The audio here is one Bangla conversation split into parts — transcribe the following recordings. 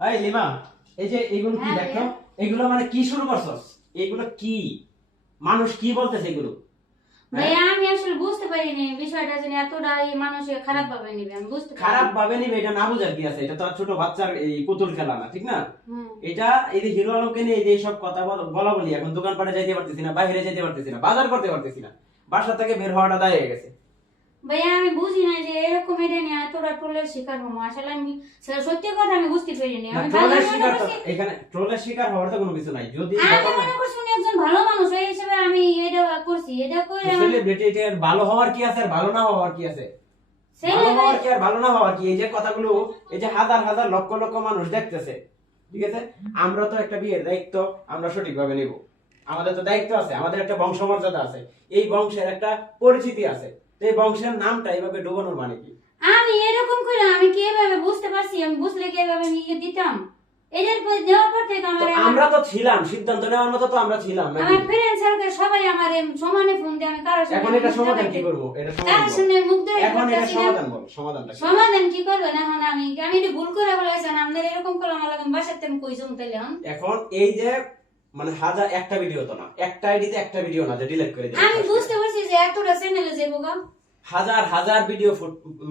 এই লিমা, এই যে এগুলো কি হ্যাঁ দেখো, ভাইয়া। এগুলো মানে কি শুরু করছস? এগুলো কি মানুষ কি বলতেছে এগুলো? হ্যাঁ? ভাইয়া আমি আসলে বুঝতে পারিনি বিষয়টা যে এতটাই মানুষ খারাপ ভাবে নিবে, আমি বুঝতে খারাপ পারিনি। ভাবে নিবে এটা না বুঝার কি আছে? এটা তো আর ছোট বাচ্চার এই পুতুল খেলা না, ঠিক না? হুম। এটা এই যে হিরো আলমকে নিয়ে এই যে সব কথা বলা বলি, এখন দোকানপাটে যাইতে পারতেছি না, বাইরে যাইতে পারতেছি না, বাজার করতে পারতেছি না, বাসা থেকে বের হওয়াটা দায় হয়ে গেছে। ভাইয়া আমি বুঝি না যে এরকম এটা নিয়ে এতটা ট্রোলের শিকার হবো, আসলে আমি সত্যি কথা আমি বুঝতে পারিনি। না, আমি ভালো ট্রোলের মনে শিকার তো করছি, এখানে ট্রোলের শিকার হওয়ার তো কোনো কিছু নাই। যদি আমি মনে করছি উনি একজন ভালো মানুষ, এই হিসেবে আমি এটা করছি, এটা করে আমার সেলিব্রিটি, এটা আর ভালো হওয়ার কি আছে আর ভালো না হওয়ার কি আছে? সেই ভালো হওয়ার কি আর ভালো না হওয়ার কি? এই যে কথাগুলো, এই যে হাজার হাজার লক্ষ লক্ষ মানুষ দেখতেছে, ঠিক আছে? আমরা তো একটা বিয়ের দায়িত্ব আমরা সঠিকভাবে নিব। আমাদের তো দায়িত্ব আছে, আমাদের একটা বংশমর্যাদা আছে, এই বংশের একটা পরিচিতি আছে। তো এই বংশের নামটা এইভাবে ডুবানোর মানে কি? আমি এরকম করে আমি কিভাবে বুঝতে পারছি, আমি বুঝলে কিভাবে আমি ইয়ে দিতাম, এটার পর দেওয়ার পর থেকে তো আমার আমরা তো ছিলাম, সিদ্ধান্ত নেওয়ার মতো তো আমরা ছিলাম নাকি? আমার ফ্রেন্ড সার্কেল সবাই আমার সমানে ফোন দিয়ে, আমি কারোর এখন সঙ্গে এটা মুখ সমাধান কি দেখাইতে- করবো? এটা সমাধান কারোর বল। সঙ্গে মুখ দেখাইতে এখন এটা পারতাছি না। সমাধান বল, সমাধানটা কি? সমাধান কি করবেন এখন? আমি আমি এটা ভুল করে বলেছেন, আপনাদের এরকম করলাম, আমার বাসার থেকে কই জম তাইলে এখন এখন এই যে মানে হাজার একটা ভিডিও তো না, একটা আইডিতে একটা ভিডিও না যে ডিলিট করে দিই। আমি বুঝতে পারছি যে এতটা চ্যানেলে যাবো গা। হাজার হাজার ভিডিও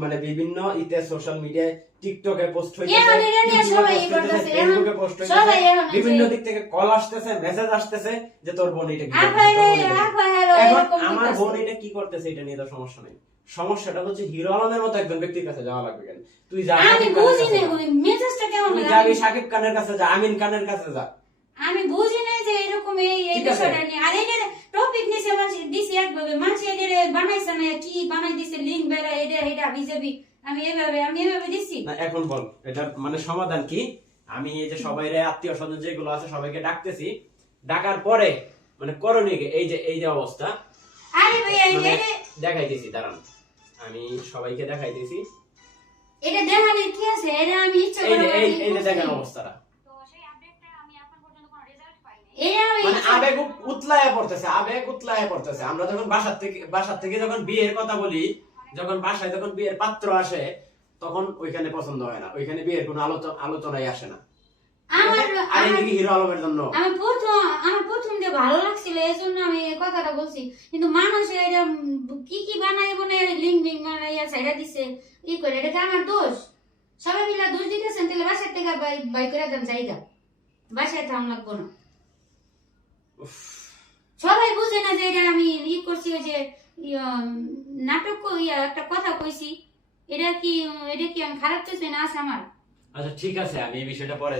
মানে বিভিন্ন ইতে সোশ্যাল মিডিয়ায়, টিকটকে পোস্ট হইতেছে, এখন এটা নিয়ে ইউটিউবে সবাই পোস্ট হইতেছে, করতেছে, ফেসবুকে এখন পোস্ট সবাই হইতেছে, এখন বিভিন্ন যে- দিক থেকে কল আসতেছে, মেসেজ আসতেছে যে তোর বোন এটা কি করতেছে, আফারে তোর বোন এটা কি করতেছে। আফারে এখন এরকম আমার করতেছে। বোন এটা কি করতেছে এটা নিয়ে তো সমস্যা নেই। সমস্যাটা হচ্ছে হিরো আলমের মতো একজন ব্যক্তির কাছে যাওয়া লাগবে কেন? তুই যা, আমি শাকিব খানের বুঝি কাছে না যা। ওই মেজাজটা কেমন তুই লাগে, যাবি শাকিব খানের কাছে যা, আমিন খানের কাছে যা। আমি বুঝি না যে এরকম এই ঠিক আছে। বিষয়টা নিয়ে। আর এটা টপিক নিছে মানুষ দিছে একভাবে, মানুষ এটা বানাইছে না, কি বানাই দিছে লিংক বেলা এটা বিজেপি, আমি এভাবে দিছি। না এখন বল এটা মানে সমাধান কি? আমি এই যে সবাইরে আত্মীয় স্বজন যেগুলো আছে সবাইকে ডাকতেছি, ডাকার পরে মানে করণীয় কি? এই যে অবস্থা আরে ভাই মানে এটা দেখাইতেছি, দাঁড়ান আমি সবাইকে দেখাইতেছি। এটা দেখানোর কি আছে? এটা আমি ইচ্ছা এই করে যে বানাই এই যে করছি। দেখেন অবস্থাটা, এটা আমি মানে ইচ্ছা- আবেগ উতলায় পড়তেছে, আবেগ উতলায় পড়তেছে। আমরা যখন বাসার থেকে যখন বিয়ের কথা বলি, যখন বাসায় যখন বিয়ের পাত্র আসে, তখন ওইখানে পছন্দ হয় না, ওইখানে বিয়ের কোনো আলোচনায় আসে না। আমার আর এইদিকে হিরো আলমের জন্য আমার প্রথম যে ভালো লাগছিল এই জন্য আমি এই কথাটা বলছি, কিন্তু মানুষ এটা কি বানাই বানাই লিঙ্ক বানাইয়া ছাইড়া দিছে ই করে, এটা কি আমার দোষ? সবাই মিলে দোষ দিতেছেন, তাহলে বাসার থেকে বাই করে দেন জায়গা, বাসায় থাম লাগবো না। সবাই বুঝে না যে এটা আমি ই করছি, ওই যে নাটক একটা কথা কইছি, এটা কি আমি খারাপ চাইছি না? আছে আমার। আচ্ছা ঠিক আছে, আমি এই বিষয়টা পরে